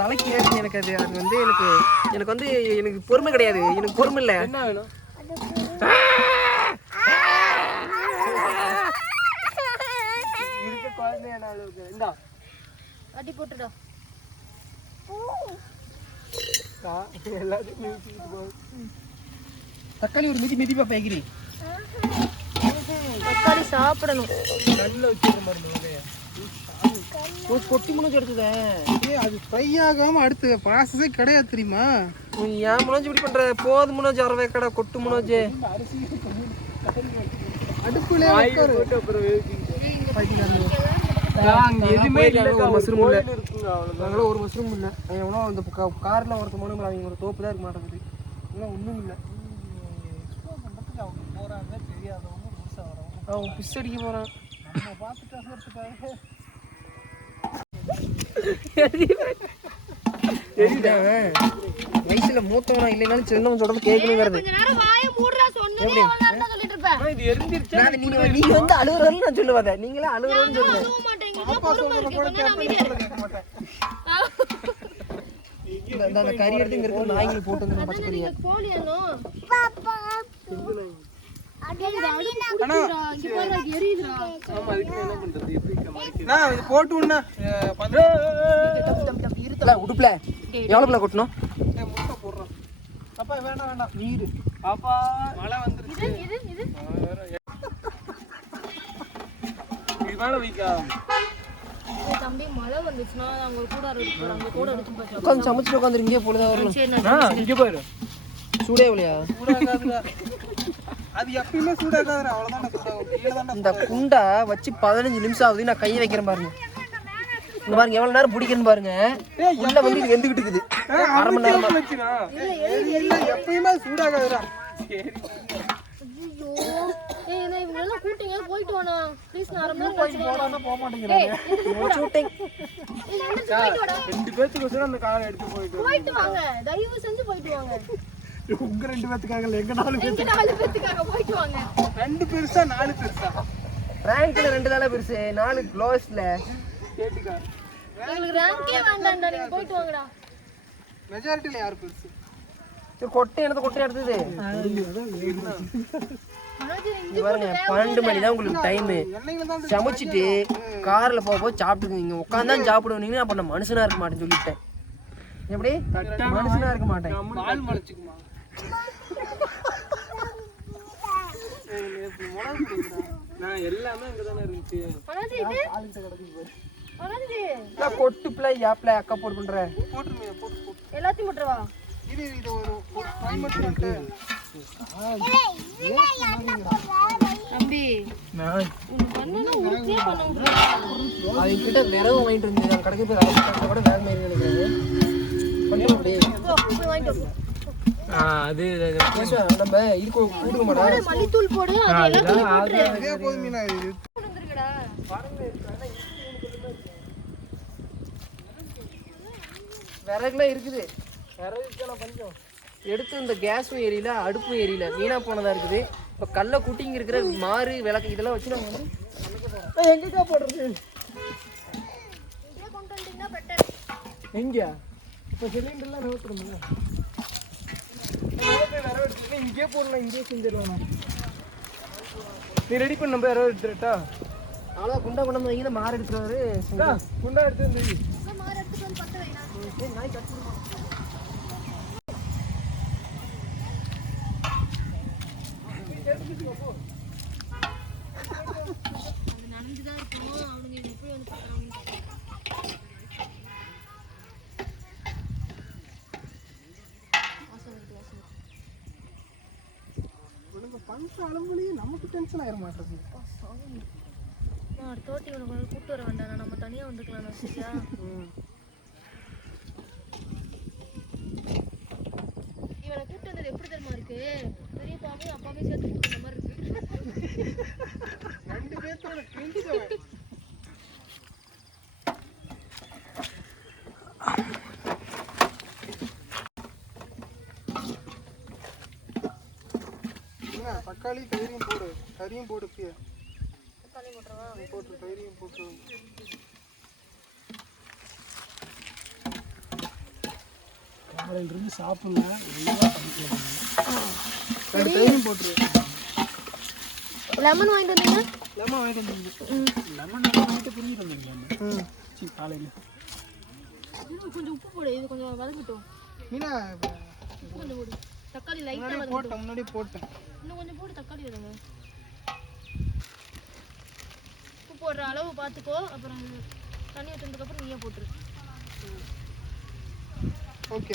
தலைக்கு ஏறுது எனக்கு அது அது வந்து எனக்கு எனக்கு வந்து எனக்கு பொறுமை கிடையாது. எனக்கு பொறுமை இல்லை. என்ன வேணும்? இருக்க குழந்தையான அளவுக்கு? இந்தா. அடி போட்டுடா. எல்லாத்தையும். தக்காளி ஒரு மிதி மிதி பாப்பா தக்காளி சாப்பிடணும். கல்லுல வச்சிருக்க மாதிரி. ஒரு கொட்டி முளைச்சு எடுத்ததே ஏய் அது ஃப்ரை ஆகாம அடுத்து ப்ராசஸே கிடையாது தெரியுமா? நீ ஏன் முனோஜ் இப்படி பண்ற? போது முனோஜ் அரை கடை கொட்டு முனோஜ் அடுப்புல எதுவுமே ஒரு மஷ்ரூம் இல்ல. நாங்களும் ஒரு மஷ்ரூம் இல்லை. எவ்வளோ அந்த காரில் ஒருத்த மனு அவங்க ஒரு தோப்பு தான் இருக்க மாட்டேங்குது. இதெல்லாம் ஒன்றும் இல்லை. அவங்க போறாங்க தெரியாதவங்க புதுசா வரவங்க. அவன் பிஸ் அடிக்க போகிறான் நம்ம பார்த்துட்டு வயசுல மூத்தவனா இல்லைனாலும் சின்னவன் சொல்றது கேட்கணுங்கிறது. நீங்க நீங்க வந்து அழுகுறதுன்னு நான் சொல்லுவாத நீங்களே அழுகுறதுன்னு சொல்லுங்க அந்த கறி எடுத்து இங்க இருக்கிற நாய்களை போட்டு வந்து பச்சை கறியை உடுப்புல. எவ்வளோக்குள்ள கொட்டணும்? உட்காந்து சமைச்சிட்டு உட்காந்துருக்கீங்க பொழுதா வரணும். இங்க பாரு சூடே இல்லையா? அது எப்பயுமே சூடாகாதுடா. அவ்வளவுதான் சூடாகும். இந்த குண்டா வச்சு பதினஞ்சு நிமிஷம் ஆகுது. நான் கையை வைக்கிறேன் பாருங்க. இங்க பாருங்க எவ்வளவு நேரம் பிடிக்கணும்னு பாருங்க. உள்ள வந்து இது வெந்துகிட்டு இருக்குது. அரை மணி நேரமா. வச்சுனா இல்ல எப்பயுமே சூடாகாதுடா. ரெண்டு பேத்துக்கு அந்த காலை எடுத்து போயிட்டு போயிட்டு வாங்க. தயவு செஞ்சு போயிட்டு வாங்க. உங்க ரெண்டு பேத்துக்காக இல்ல எங்க நாலு எங்க நாலு பேத்துக்காக போயிட்டு வாங்க. ரெண்டு பெருசா நாலு பெருசா? ரேங்க்ல ரெண்டு தானே பெருசு? நாலு க்ளோஸ்ல கேட்டுக்கா. ரேங்கே வேண்டாம்டா நீங்க போயிட்டு வாங்கடா. மெஜாரிட்டில யார் பெருசு? சரி கொட்டை எடுத்து கொட்டை எடுத்தது? பாருங்க பன்னெண்டு மணி தான் உங்களுக்கு டைமு சமைச்சிட்டு கார்ல போக போக சாப்பிட்டுங்க நீங்க உட்காந்து தான் சாப்பிடுவீங்க நான் பண்ண மனுஷனா இருக்க மாட்டேன்னு சொல்லிட்டேன். எப்படி? மனுஷனா இருக்க மாட்டேன். நான் எல்லாமே அங்கதானே இருந்துச்சு கொட்டு பிள்ளை அக்கா போட்டு பண்ற போட்டு எல்லாத்தையும் போட்டுருவா இது இது ஒரு மட்டும் தம்பி கிட்ட விரவு வாங்கிட்டு இருந்தது கடைக்கு போய் கூட வேற மாதிரி நினைக்கிறேன் அது நம்ம மல்லித்தூள் போடு அது இதே போதுமே நான் இது வந்துருக்கடா விறகுலாம் இருக்குது. பஞ்சம் எடுத்து இந்த கேஸும் எரியல அடுப்பும் எரியல வீணா போனதா இருக்குது. இப்போ கல்ல குட்டிங்க இருக்கிற மாறு விளக்கு இதெல்லாம் வச்சு நம்ம வந்து எங்கக்கா போடுறது? இங்கே கொண்டு வந்தீங்கன்னா பெட்டர் எங்க இப்போ சிலிண்டர்லாம் நோக்கணும்ல இங்கே போடலாம் இங்கே செஞ்சிடலாம். நீ ரெடி பண்ண நம்ம யாரோ எடுத்துட்டா அவ்வளோ குண்டா கொண்டு வந்து வைங்க மாறு எடுத்துருவாரு குண்டா எடுத்து வந்து நாய் கட்டு அது நனைஞ்சுதான் இருக்கும் அவனுங்க இது எப்படி வந்து பத்துறாங்க பண்ற அளவுலயே நமக்கு டென்ஷன் ஆயிர மாட்டேங்குது. அடுத்த வாட்டி கொஞ்சம் கூப்பிட்டு வர வேண்டாம். நம்ம தனியா வந்துக்கலாம் சரியா இவனை கூப்பிட்டு வந்தது எப்படி தெரியுமா இருக்கு? பெரியப்பாவையும் அப்பாவையும் சேர்த்து கூப்பிட்டு மாதிரி இருக்கு. ரெண்டு பேர்த்தோட கிண்டிடுவேன் என்ன, தக்காளி கறியும் போடு கறியும் போடு பிய போட்டு கறியும் போட்டு. காலையில இருந்து சாப்பிடல நல்லா பண்ணிக்கலாம் ரெண்டு டைம் போட்டுரு. லெமன் வாங்கிட்டு வந்தீங்க? லெமன் வாங்கிட்டு வந்து லெமன் வாங்கிட்டு புரிஞ்சுட்டு வந்தீங்களா சரி காலையில். கொஞ்சம் உப்பு போடு இது கொஞ்சம் வதங்கட்டும் மீனா உப்பு கொஞ்சம் போடு. தக்காளி லைட்டாக போட்டேன் முன்னாடியே போட்டேன். இன்னும் கொஞ்சம் போடு தக்காளி உப்பு போடுற அளவு பார்த்துக்கோ அப்புறம் தண்ணி ஊற்றுனதுக்கப்புறம் நீயே போட்டுரு. ஓகே.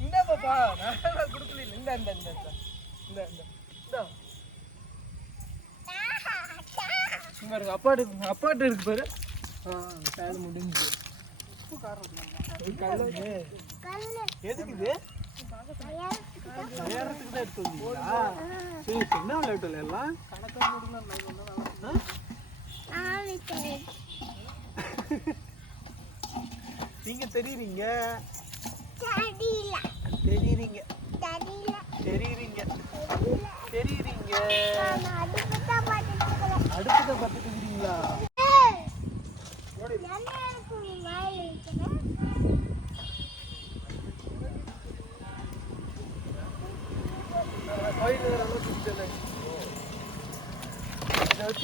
இந்த பாப்பா நான் கொடுக்கல இந்த இந்த இந்த இந்த இந்த இந்த. இந்த. பாருங்க அப்பாட்டு அப்பாட்டு இருக்கு பாரு. ஆ முடிஞ்சு எதுக்கு இது? விளையாடுறதுக்கு தான் எடுத்து வந்தீங்களா? சரி என்ன விளையாட்டு எல்லாம்? நீங்க தெரியுறீங்க? தெரியுறீங்க. தெரியுறீங்க. தெரியுறீங்க. அடுத்ததை பார்த்துட்டு இருக்கிறீங்களா கோயில் வேற அளவுக்கு இருக்குது. இதை வச்சு என்ன பண்ண முடியுமோ பண்ணிருங்க எங்க ஊத்து ஓடலாங்க வேலைன்னா அங்க போயிட்டு எரியுமாடா எரியுதா எரியாது கோவை போட்டு ஃபர்ஸ்ட்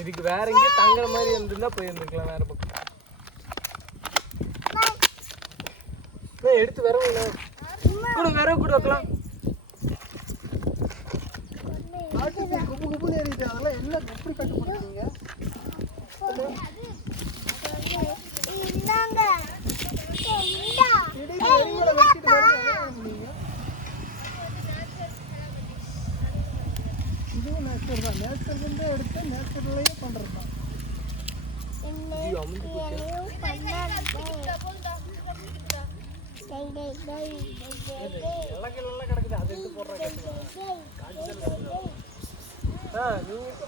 இதுக்கு வேற எங்கேயும் தங்குற மாதிரி இருந்திருந்தா போயிருந்துருக்கலாம் வேற பக்கம். எடுத்து வரவுங்க கூட வரவு கூட வைக்கலாம். குப்பு குப்புன்னு எரியுது அதெல்லாம் என்ன எப்படி கட்டுப்படுறீங்க இதுவும் நேச்சர் தான் நேச்சர் வந்து எடுத்து நேச்சர்லயே பண்ணுறது தான் எல்லாம் கிடக்குது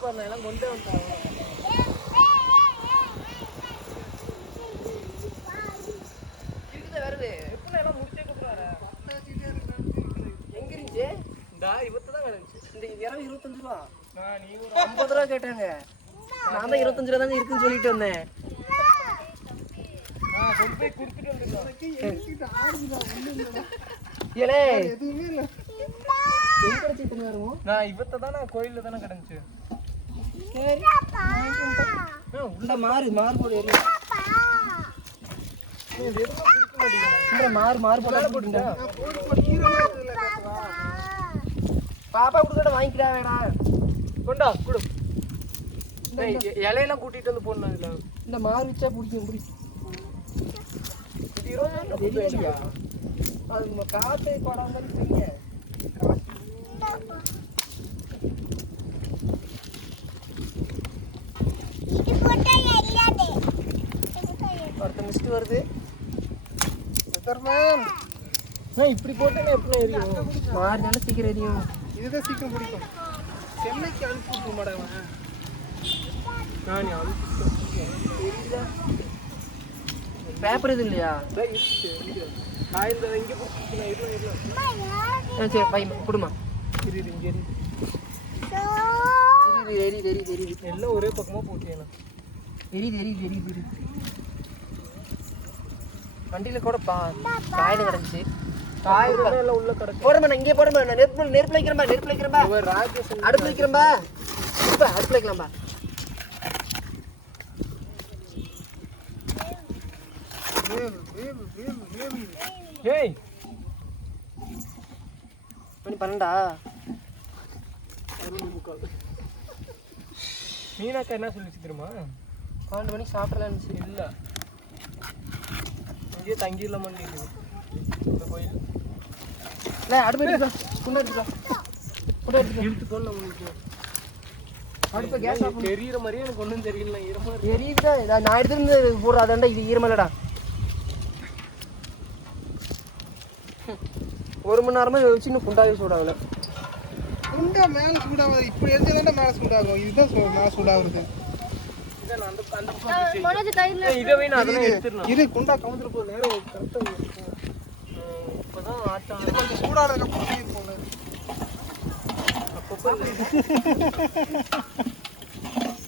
பாருங்க எல்லாம் கொண்டே வந்துட்டாங்க வருது எப்படி எல்லாம் முடிச்சே கொடுக்குறாரு எங்க இந்த தான் இரவு இருபத்தஞ்சு ரூபா. ஐம்பது ரூபா கேட்டாங்க. நான் தான் இருபத்தஞ்சு ரூபா தாங்க இருக்குன்னு சொல்லிட்டு வந்தேன். ஏலே. எதுவுமே இல்லை. நான் இவத்த தானே கோயில்ல தானே கிடந்துச்சு. உள்ள மாறு மாறு போடு மாறு மாறு போட போட்டுடா பாப்பா கொடுக்கட வாங்கிக்கிறா வேடா கொண்டா கொடு. இலையெல்லாம் கூட்டிட்டு வந்து போடணும் இதுல. இந்த மாறு வச்சா பிடிக்கும் பிடி. அது காத்து படம் ஒருத்த மிஸ்ட் வருது. இப்படி போட்டேன்னா எப்படி எரியும்? மாறி தானே சீக்கிரம் எரியும். இதுதான் சீக்கிரம் பிடிக்கும். சென்னைக்கு அனுப்பி விட்டுரு மேடம் நான் பேப்பர் இது இல்லையா? சரி பை கொடுமா. எரியுது எரியுது எரியுது எல்லாம் ஒரே பக்கமாக போட்டேன் எரியுது எரியுது எரியுது எரியுது வண்டியில் கூட பா காயில் கிடந்துச்சு. நான் இங்கே போடுமா நான் நெருப்பு வைக்கிறேன்பா ஒரு ராஜேஷ் அடுப்புல வைக்கிறேன்பா இப்ப அடுப்புல வைக்கலாம்பா மணி பன்னெண்டா? மீனாக்கா என்ன சொல்லிச்சு தெரியுமா? பன்னெண்டு மணிக்கு சாப்பிடலான்னு இல்லை. இங்கேயே தங்கிடலாமான்னு கேட்குது இந்த கோயில் இல்லை அடுப்பு எடுத்துக்கலாம் குண்டா எடுத்துக்கலாம் கூட எடுத்து இழுத்து போடல உங்களுக்கு அடுப்ப கேஸ் ஆஃப் தெரியுற மாதிரியே எனக்கு ஒன்றும் தெரியல ஈரமா. எரியுதா நான் எடுத்துருந்து போடுற. அதாண்டா இது ஈரமல்லடா ஒரு மணி நேரமா இன்னும் குண்டாவே சூடாகல. குண்டா மேல சூடாகுது. இப்படி எரிஞ்சாதான் மேல சூடாகும். இதுதான் மேல சூடாகுது இதான் அந்த அந்த மனோஜ் டைம்ல இதை குண்டா கவுந்துட்டு போகுது நேரம் கரெக்டா இப்போதான் ஆட்டம். இது கொஞ்சம் சூடானதுக்கு அப்புறம் இருக்கும்ல.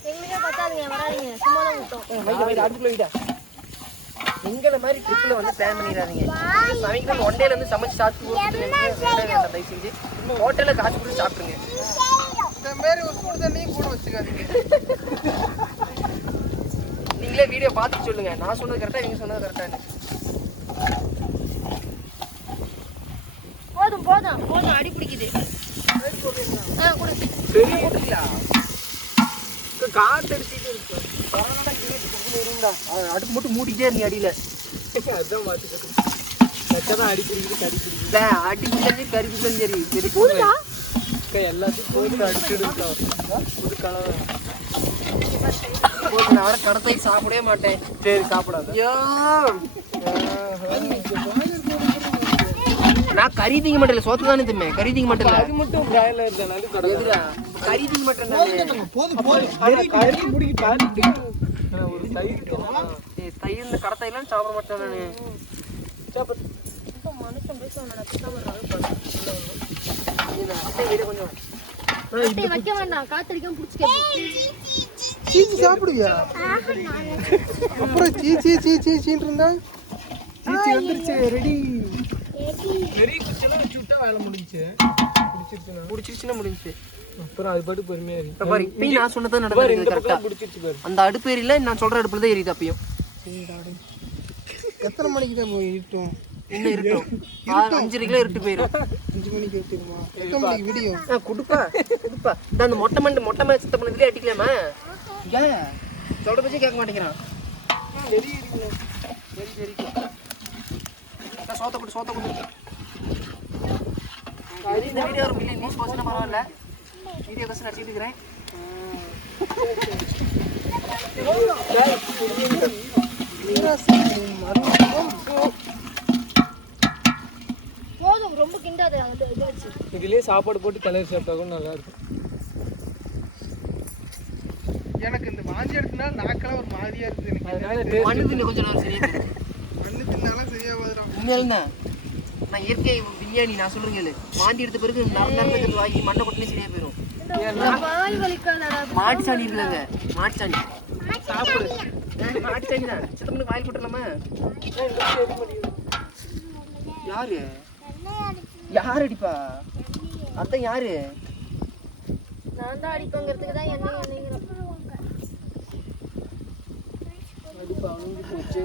எங்களுக்கே பத்தாதுங்க வராதீங்க. சும்மா தான் விட்டோம் வைடா. எங்களை மாதிரி ட்ரிப்பில் வந்து பிளான் பண்ணிடாதீங்க. சமைக்கிற ஒன் டேல இருந்து சமைச்சு சாப்பிட்டு போட்டு வேண்டாம் தயவு செஞ்சு ஹோட்டலில் காசு கொடுத்து சாப்பிடுங்க. இந்த மாதிரி ஒரு சூடு தண்ணியும் கூட வச்சுக்காதீங்க. நீங்களே வீடியோ பார்த்துட்டு சொல்லுங்க. நான் சொன்னது கரெக்டாக நீங்க சொன்னது கரெக்டாக போதும் அடி பிடிக்குது. ஆ கொடு. பெரிய போட்டுங்களா காற்று அடிச்சுட்டு இருக்கு. இருந்தா அடுப்பு மட்டும் மூடிக்கிட்டே இருங்க அடியில். அதான் பார்த்துக்கிட்டு கச்சதான் அடிக்கிறது கறி பிடிக்குது இந்த அடிக்கடி கறி பிடிக்கும் சரி போடுங்க அக்கா, எல்லாத்தையும் போட்டு அடிச்சுடுக்கா புது கலவை. போட்டு நான் வர கடத்தை சாப்பிடவே மாட்டேன். சரி சாப்பிடாத. ஐயோ. நான் கறி திங்க மாட்டேன் சோத்து தானே திம்மே கறி திங்க மாட்டேன் அது மட்டும் பிராய்லர் தானே கடை எதுடா? கறி திங்க மாட்டேன் போதும் போதும். கறி பிடிக்கும் ஆனா ஒரு ஏய் தயிர் இந்த கடத்தையெல்லாம் சாப்பிட மாட்டேன் நானு. இப்போ மனுஷன் அட்டை வீடு கொஞ்சம் அட்டை வைக்க வேண்டாம். காத்தடிக்காம பிடிச்சிக்க. சீச்சி சாப்பிடுவியா? அப்புறம் சீ சீ சீ சீ சீன்னு இருந்தா? சீச்சி வந்துருச்சு ரெடி பெரிய குச்செல்லாம் வச்சு விட்டா வேலை முடிஞ்சுச்சு. பிடிச்சிருச்சுன்னா பிடிச்சிருச்சுன்னா முடிஞ்சுச்சு. அப்புறம் அது பாட்டு பொறுமையா இருக்கு. இப்போ பாரு இப்பயும் நான் சொன்னதான் பாரு நடந்தது இந்த கரெக்டா பிடிச்சிருச்சு பாரு. அந்த அடுப்பு எரியல நான் சொல்ற அடுப்புல தான் எரியுது அப்பயும். எத்தனை மணிக்கு தான் போய் இருட்டும்? இன்னும் இருக்கட்டும் ஆறு அஞ்சரைக்குள்ள இருட்டு போயிடும் அஞ்சு மணிக்கு இருட்டுமா எத்தனை மணிக்கு விடியும்? ஆ குடுப்பா குடுப்பா. இந்த அந்த மொட்டை மண்டு மொட்டை மேல சுத்தம் பண்ணதுலேயே அடிக்கலாமா? ஏன்? சொல்ற பச்சே கேட்க மாட்டேங்கிறான். சரி சரி சரி. சோத்த கொடு சோத்த கொடு. அது இந்த வீடியோ ஒரு மில்லியன் நியூஸ் போச்சுன்னா பரவாயில்ல. வீடியோ கஷ்டம் நடிச்சிட்டு இருக்கிறேன். போதும் ரொம்ப கிண்டாது அந்த இதை வச்சு. இதுலயே சாப்பாடு போட்டு கலர் சாப்பிட்டா கூட நல்லா இருக்கும். எனக்கு இந்த வாந்தி எடுத்தனால நாக்கெல்லாம் ஒரு மாதிரியா இருக்குது எனக்கு. கொஞ்சம் நேரம் தின்னாலும் உண்மையாலும்ண்ணா நான் இயற்கை விஞ்ஞானி நான் சொல்றேன் கேளு. வாந்தி எடுத்த பிறகு இருக்கிறது வாங்கி மண்ணை கொட்டினே சரியா போயிடும் மாட்டு சாணி இருக்குல்லங்க. மாட்டு சாணி சாப்பிடு. மாட்டு சாணி தான். சுத்தம் பண்ணி வாயில் போட்டுடலாமா? யாரு? யார் அடிப்பா? அதான் யாரு? நான் தான் அடிப்பங்கிறதுக்கு தான் என்ன அடிப்பா, அவங்க போச்சு.